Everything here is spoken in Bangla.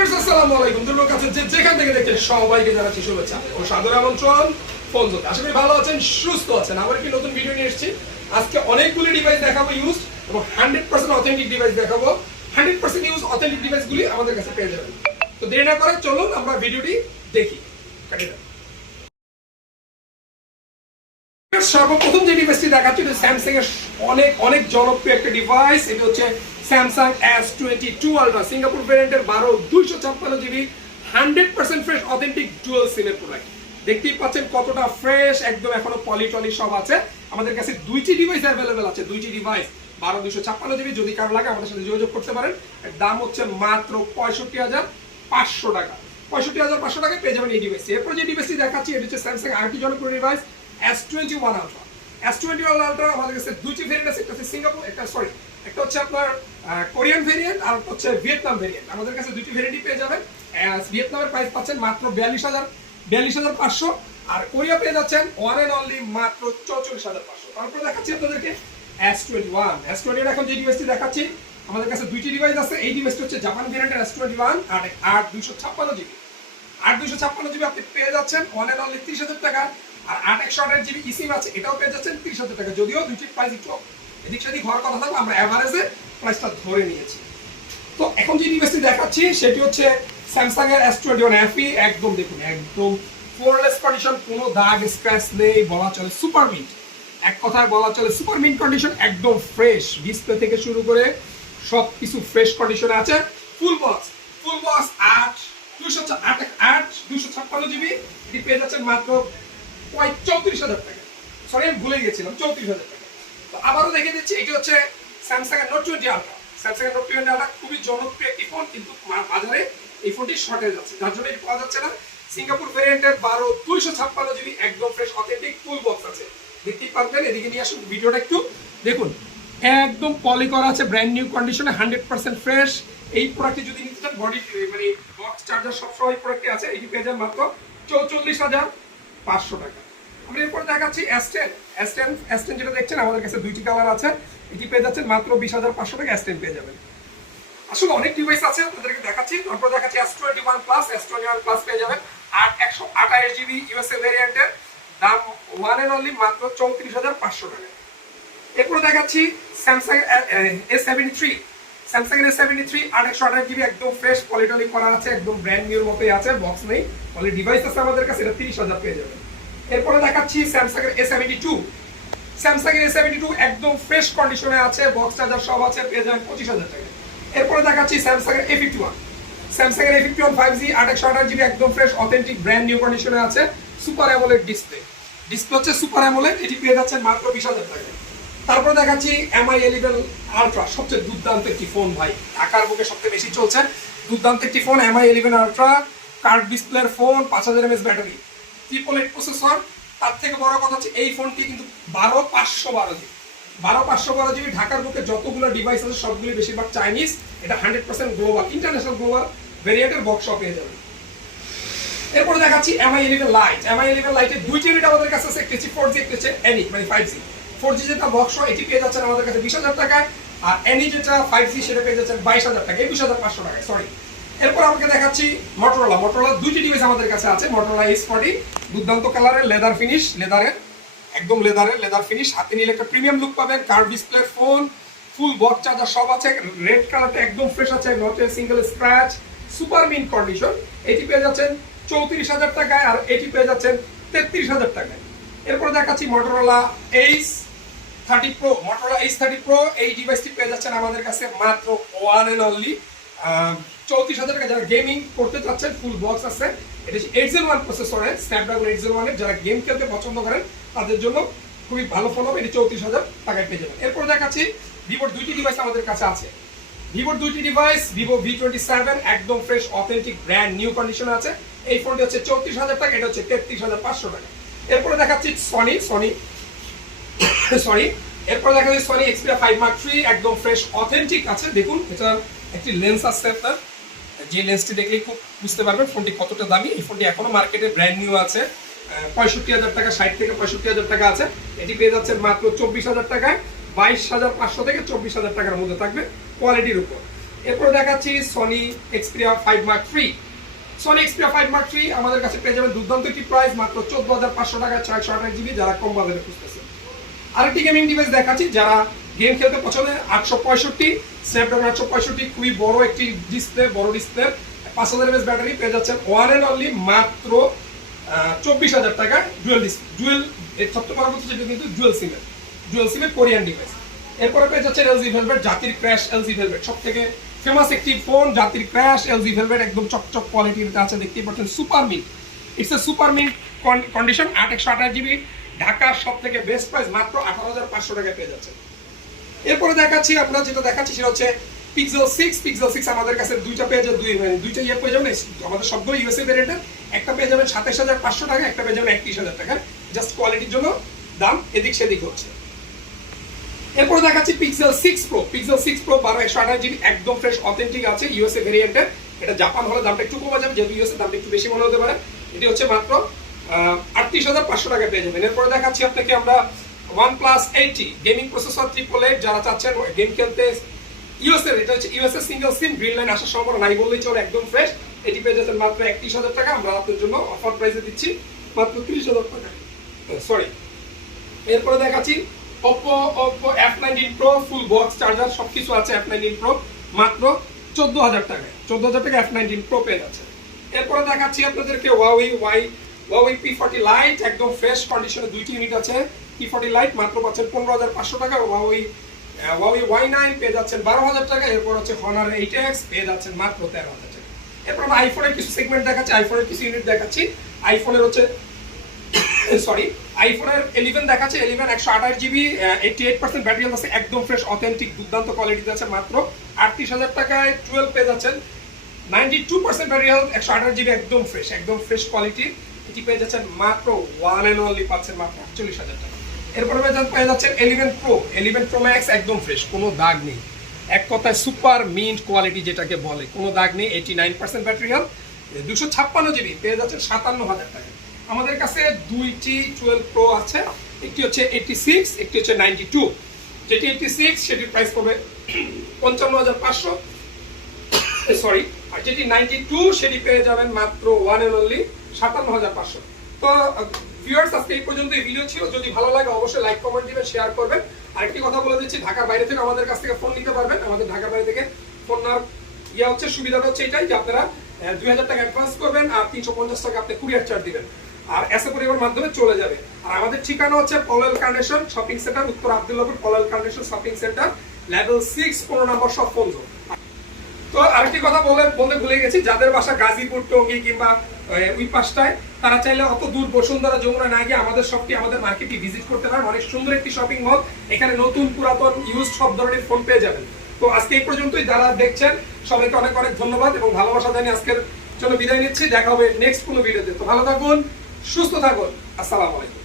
ভিউয়ার্স আসসালামু আলাইকুম। দূরের কাছে যেখান থেকে দেখছেন সবাইকে জানাচ্ছি শুভেচ্ছা ও সাদর আমন্ত্রণ ফোনজোতে। আশা করি ভালো আছেন, সুস্থ আছেন। আবার কি নতুন ভিডিও নিয়ে এসেছি। আজকে অনেকগুলি ডিভাইস দেখাবো ইউজ এবং 100% অথেন্টিক ডিভাইস দেখাবো। 100% ইউজ অথেন্টিক ডিভাইসগুলি আমাদের কাছে পেয়ে যাবেন। তো দেরি না করে চলুন আমরা ভিডিওটি দেখি। সর্বপ্রথম যে ডিভাইসটি দেখাচ্ছি এটা স্যামসাং এর অনেক জনপ্রিয় একটা ডিভাইস। এটা হচ্ছে স্যামসাং S22 আলট্রা, সিঙ্গাপুর ভেরিয়েন্টের 12/256 জিবি 100% ফ্রেশ অথেন্টিক ডুয়াল সিমের প্রোডাক্ট। দেখতেই পাচ্ছেন কতটা ফ্রেশ, একদম এখনো পলি সব আছে। আমাদের কাছে দুইটি ডিভাইস অ্যাভেলেবেল আছে, দুইটি ডিভাইস 12/256 জিবি। যদি কারো লাগে আমাদের সাথে যোগাযোগ করতে পারেন। এর দাম হচ্ছে মাত্র 65,500 টাকা। 65,500 টাকায় পেয়ে যাবেন এই ডিভাইসটি। এরপর যে ডিভাইসটি দেখাচ্ছি এটা হচ্ছে স্যামসাং আরেকটি জনপ্রিয় device S21 ultra. S21 ultra আমাদের কাছে দুইটি ভেরিয়েন্ট আছে, একটা হচ্ছে সিঙ্গাপুর, একটা হচ্ছে আপনার কোরিয়ান ভেরিয়েন্ট আর হচ্ছে ভিয়েতনাম ভেরিয়েন্ট। আমাদের কাছে দুইটি ভেরিয়েন্টই পেয়ে যাবেন। ভিয়েতনামের প্রাইস পাচ্ছেন মাত্র 42,500 আর কোরিয়া পেয়ে যাচ্ছেন ওয়ান এন্ড অনলি মাত্র 44,500। তারপর দেখাচ্ছি আপনাদেরকে S21 এখন যে ডিভাইসটি দেখাচ্ছি আমাদের কাছে দুইটি ডিভাইস আছে। এই ডিভাইসটি হচ্ছে জাপান ভেরিয়েন্টের S21 আর 8/256 জিবি। 8/256 জিবি আপনি পেয়ে যাচ্ছেন ওয়ান এন্ড অনলি 30,000 টাকা। আর 8/128 জিবি ইসিম আছে, এটাও পেয়ে যাচ্ছেন 30,000 টাকা। যদিও দুইটির প্রাইস একটু এদিক সেদিক হওয়ার কথা থাকবে, আমরা এভারেজে প্রাইসটা ধরে নিয়েছি। তো এখন যে ডিভাইসটি দেখাচ্ছি সেটি হচ্ছে স্যামসাং এর S21 FE। একদম দেখুন, একদম ফোরলেস কন্ডিশন, কোনো দাগ স্ক্র্যাচ নেই, বলা চলে সুপার মিন্ট। এক কথায় বলা চলে সুপার মিন্ট কন্ডিশন, একদম ফ্রেশ। ডিসপ্লে থেকে শুরু করে সব কিছু ফ্রেশ কন্ডিশনে আছে। Full box 8/256 GB. এটি পেয়ে যাচ্ছেন মাত্র 34,000 টাকা। সরি আমি ভুলে গিয়েছিলাম, 34,000 টাকা। তো আবারও দেখে দিচ্ছি, এটি হচ্ছে স্যামসাং এর নোট 20 আলট্রা। স্যামসাং এর নোট 20 আলট্রা খুবই জনপ্রিয় একটি ফোন, কিন্তু বাজারে এই ফোনটি শর্টেজ আছে, যার জন্য এটি পাওয়া যাচ্ছে না। সিঙ্গাপুর ভেরিয়েন্টের 12/256 জিবি, একদম ফ্রেশ অথেন্টিক ফুল বক্স আছে। দেখতেই পারবেন, এদিকে নিয়ে আসুন, ভিডিওটা একটু দেখুন। একদম পলি করা আছে, ব্র্যান্ড নিউ কন্ডিশনে, 100% ফ্রেশ। এই প্রোডাক্টটি যদি নিতে চান, বডি মানে বক্স চার্জার সবসময় এই প্রোডাক্টটি আছে। এটি পেয়ে যান মাত্র 44,500 টাকা। আমরা এরপর দেখাচ্ছি S10 যেটা দেখছেন আমাদের কাছে দুইটি কালার আছে। এটি পেয়ে যাচ্ছেন মাত্র 20,500 টাকা। S10 পেয়ে যাবেন। আসলে অনেক ডিভাইস আছে, আপনাদেরকে দেখাচ্ছি। তারপর দেখাচ্ছি S21 প্লাস পেয়ে যাবেন 128 জিবি ইউএসএ ভেরিয়েন্টের, দাম ওয়ান এন্ড অনলি মাত্র 34,500 টাকা। এরপর দেখাচ্ছি স্যামসাং S73। স্যামসাং এর S73 8/128 জিবি, একদম ফ্রেশ পলিটলি করা আছে, একদম ব্র্যান্ড নিউর মতোই আছে, বক্স নেই, অনলি ডিভাইস আছে আমাদের কাছে। এটা 30,000 পেয়ে যাবেন। এরপরে দেখাচ্ছি স্যামসাং এর S72। স্যামসাং এর S72 একদম ফ্রেশ কন্ডিশনে আছে, বক্স চার্জার সব আছে, পেয়ে যাবেন 25,000 টাকা। এরপরে দেখাচ্ছি স্যামসাং এর A51। স্যামসাং এর A51 5G 8/128 জিবি, একদম ফ্রেশ অথেন্টিক ব্র্যান্ড নিউ কন্ডিশনে আছে, সুপার অ্যামোলেড ডিসপ্লে হচ্ছে সুপার অ্যামোলেড। এটি পেয়ে যাচ্ছেন মাত্র 20,000 টাকা। তারপরে দেখাচ্ছি MI 11 আলট্রা, সবচেয়ে দুর্দান্ত একটি ফোন ভাই, ঢাকার বুকে সবচেয়ে বেশি চলছে, দুর্দান্ত একটি ফোন MI 11 আলট্রা। কার্ড ডিসপ্লের ফোন, 5000 mAh ব্যাটারি, 888 প্রসেসর। তার থেকে বড় কথা হচ্ছে এই ফোনটি কিন্তু 12/512 জিবি। ঢাকার বুকে যতগুলো ডিভাইস আছে সবগুলি বেশিরভাগ চাইনিজ। এটা 100% গ্লোবাল, ইন্টারন্যাশনাল গ্লোবাল ভেরিয়েন্টের বক্স পেয়ে যাবেন। এরপর দেখাচ্ছি MI 11 লাইট। MI 11 লাইটের দুইটি ইউনিট আমাদের কাছে আছে, একটি হচ্ছে 4G, একটি হচ্ছে NE মানে 5G। 4G যেটা বক্স, এটি পেয়ে যাচ্ছেন আমাদের কাছে 20,000 টাকায়। আর NE যেটা 5G সেটা পেয়ে যাচ্ছেন 22,000 টাকা, 21,500 টাকায়, সরি। এরপর আমাকে দেখাচ্ছি মোটরোলা দুইটি ডিভাইস আমাদের কাছে আছে। মোটরোলা H40, দুর্দান্ত কালারের, লেদার ফিনিশ, একদম লেদার ফিনিশ। হাতে নিলে একটা প্রিমিয়াম লুক পাবেন। Curve display phone, full box charger সব আছে। রেড কালারটা একদম ফ্রেশ আছে, not a single scratch, super mint condition. এটি পেয়ে যাচ্ছেন 34,000 টাকায় আর এটি পেয়ে যাচ্ছেন 33,000 টাকায়। এরপর দেখাচ্ছি মোটরোলা H30 Pro। এই ডিভাইসটি পেয়ে যাচ্ছেন আমাদের কাছে মাত্র ওয়ান এন্ড অনলি 34,000 টাকা। যারা গেমিং করতে চাচ্ছেন, ফুল বক্স আছে। এটা 801 প্রসেসরের, স্ন্যাপড্রাগন 801 যারা গেম খেলতে পছন্দ করেন তাদের জন্য খুবই ভালো ফোন হবে। এটি 34,000 টাকায় পেয়ে যাবেন। এরপর দেখাচ্ছি ভিভোর দুইটি ডিভাইস আমাদের কাছে আছে। ভিভোর দুইটি ডিভাইস, ভিভো V27 একদম ফ্রেশ অথেন্টিক ব্র্যান্ড নিউ কন্ডিশনে আছে। এই ফোনটি হচ্ছে 34,000 টাকা, এটা হচ্ছে 33,500 টাকা। এরপরে দেখাচ্ছি এরপর দেখাচ্ছি সনি Xperia 5 Mark III, একদম ফ্রেশ অথেন্টিক আছে। দেখুন এটার একটি লেন্স আছে, আপনার যে লেন্সটি দেখলেই খুব বুঝতে পারবেন ফোনটি কতটা দামি। এই ফোনটি এখনো মার্কেটে ব্র্যান্ড নিউ আছে, 65,000 টাকা, 60 থেকে 65,000 টাকা আছে। এটি পেয়ে যাচ্ছেন মাত্র 24,000 টাকায়, 22,500 থেকে 24,000 টাকার মধ্যে থাকবে কোয়ালিটির উপর। এরপরে দেখাচ্ছি Sony Xperia 5 mark free. Sony Xperia 5 mark free আমাদের কাছে পেয়ে যাবেন দুর্দান্ত একটি প্রাইস, মাত্র 14,500 টাকায় 628 জিবি, যারা কম বাজারে খুঁজতেছে। আরেকটি গেমিং ডিভাইস দেখাচ্ছি, যারা গেম খেলতে পছন্দ, 865 স্ন্যাপড্রাগন 865, খুবই বড় একটি ডিসপ্লে, বড় ডিসপ্লে, 5000 mAh ব্যাটারি, পেয়ে যাচ্ছেন ওয়ান এন্ড অনলি মাত্র 24,000 টাকা। ডুয়েল এর সবচেয়ে বড় কথা যেটা কিন্তু ডুয়েল সিমের কোরিয়ান ডিভাইস। এরপরে পেয়ে যাচ্ছেন এলজি ভেলভেট, জাতির ক্র্যাশ এলজি ভেলভেট, সব থেকে ফেমাস একটি ফোন, জাতির ক্র্যাশ এলজি ভেলভেট, একদম চকচক কোয়ালিটির আছে, দেখতেই পাচ্ছেন super mint, it's a super mint condition, 828 GB, ঢাকার সব থেকে বেস্ট প্রাইস মাত্র 18,500 টাকায় পেয়ে যাচ্ছেন। এরপরে দেখাচ্ছি, আমরা যেটা দেখাচ্ছি সেটা হচ্ছে পিক্সেল 6 আমাদের কাছে দুইটা পেয়ে যাবেন, দুইটা ইয়ে পেয়ে যাবেন, আমাদের সবগুলো ইউএসএ ভেরিয়েন্টের, একটা পেয়ে যাবেন 27,500 টাকা, একটা পেয়ে যাবেন 31,000 টাকা, জাস্ট কোয়ালিটির জন্য দাম এদিক সেদিক হচ্ছে। এরপরে দেখাচ্ছি পিক্সেল 6 প্রো, 12/128 জিবি, একদম ফ্রেশ অথেন্টিক আছে, ইউএসএ ভেরিয়েন্টের। এটা জাপান হলে দামটা একটু কমে যাবে, যেহেতু ইউএসএ দামটা একটু বেশি মনে হতে পারে। এটি হচ্ছে মাত্র 38,500 টাকা পেয়ে যাবেন। এরপরে দেখাচ্ছি আপনাকে আমরা OnePlus 80 গেমিং প্রসেসর 888, যারা চাচ্ছেন গেম খেলতে ইউএসএ, এটা হচ্ছে ইউএসএ সিঙ্গেল সিম, গ্রিন লাইন আসার সম্ভাবনা নাই বললেই চলে, একদম ফ্রেশ। এটি পেয়ে যাচ্ছেন মাত্র 31,000 টাকা, আমরা আপনাদের জন্য অফার প্রাইসে দিচ্ছি মাত্র 30,000 টাকা, সরি। এরপরে দেখাচ্ছি Oppo F19 Pro, full box charger সবকিছু আছে, F19 Pro মাত্র 14,000 টাকায়, 14,000 টাকা F19 Pro পেয়ে যাচ্ছে। এরপরে দেখাচ্ছি আপনাদেরকে Huawei P40 Lite, একদম ফ্রেশ কন্ডিশনে দুইটি ইউনিট আছে, P40 Lite মাত্র পাচ্ছেন 15,500 টাকা। Huawei Y9 পেয়ে যাচ্ছেন 12,000 টাকা। এরপর হচ্ছে Honor 8X পেয়ে যাচ্ছেন মাত্র 13,000 টাকা। এরপর আমরা আইফোনের কিছু সেগমেন্ট দেখাচ্ছি, আইফোনের কিছু ইউনিট দেখাচ্ছি। আইফোনের হচ্ছে আইফোনের 11 দেখাচ্ছে, 11 128 জিবি, 88% ব্যাটারি হেলথ আছে, একদম ফ্রেশ অথেন্টিক দুর্দান্ত কোয়ালিটিতে আছে, মাত্র 38,000 টাকায়। 12 পেয়ে যাচ্ছেন 92% ব্যাটারি হেলথ, 128 জিবি, একদম ফ্রেশ কোয়ালিটি, এটি পেয়ে যাচ্ছেন মাত্র ওয়ান এন্ড অনলি পাচ্ছেন মাত্র 48,000 টাকা। এরপরে পেয়ে যাচ্ছেন 11 Pro Max, একদম ফ্রেশ, কোনো দাগ নেই, এক কথায় সুপার মিন্ট কোয়ালিটি যেটাকে বলে, কোনো দাগ নেই, 89% ব্যাটারি হেলথ, 256 জিবি, পেয়ে যাচ্ছেন 57,000 টাকা। আমাদের কাছে দুইটি 12 Pro আছে, একটি হচ্ছে 86, একটি হচ্ছে 92। যেটি 86 সেটির প্রাইস পড়বে 55,500, সরি, আর যেটি 92 সেটি পেয়ে যাবেন মাত্র ওয়ান এন্ড অনলি 57,500। তো ভিউয়ার্স, আজকে এই পর্যন্ত এই ভিডিও ছিল, যদি ভালো লাগে অবশ্যই লাইক কমেন্ট দিবেন, শেয়ার করবেন। আরেকটি কথা বলে দিচ্ছি, ঢাকার বাইরে থেকে আমাদের কাছ থেকে ফোন নিতে পারবেন। আমাদের ঢাকার বাইরে থেকে ফোন নেওয়ার হচ্ছে সুবিধাটা হচ্ছে এটাই যে আপনারা 2,000 টাকা অ্যাডভান্স করবেন আর 350 টাকা আপনি কুরিয়ার চার্জ দিবেন, আর এসএ পরিবার মাধ্যমে চলে যাবে। আর আমাদের ঠিকানা হচ্ছে পলল কার্নেশন শপিং সেন্টার, উত্তর আব্দুল্লাহপুর, পলল কার্নেশন শপিং সেন্টার, লেভেল 6, 15 নম্বর সব ফোন জোন। তো আরেকটি কথা বলতে ভুলে গেছি, যাদের বাসা গাজীপুর, টঙ্গী কিংবা ওই পাশটায়, তারা চাইলে অত দূর বসুন্ধরা, যমুনা না গিয়ে আমাদের শপটি, আমাদের মার্কেটটি ভিজিট করতে পারেন। অনেক সুন্দর একটি শপিং মল, এখানে নতুন পুরাতন ইউজ সব ধরনের ফোন পেয়ে যাবেন। তো আজকে এই পর্যন্তই, যারা দেখছেন সবাইকে অনেক অনেক ধন্যবাদ এবং ভালোবাসা জানিয়ে আজকের জন্য বিদায় নিচ্ছি। দেখা হবে নেক্সট কোনো ভিডিওতে। তো ভালো থাকুন, সুস্থ থাকুন, আসসালামু আলাইকুম।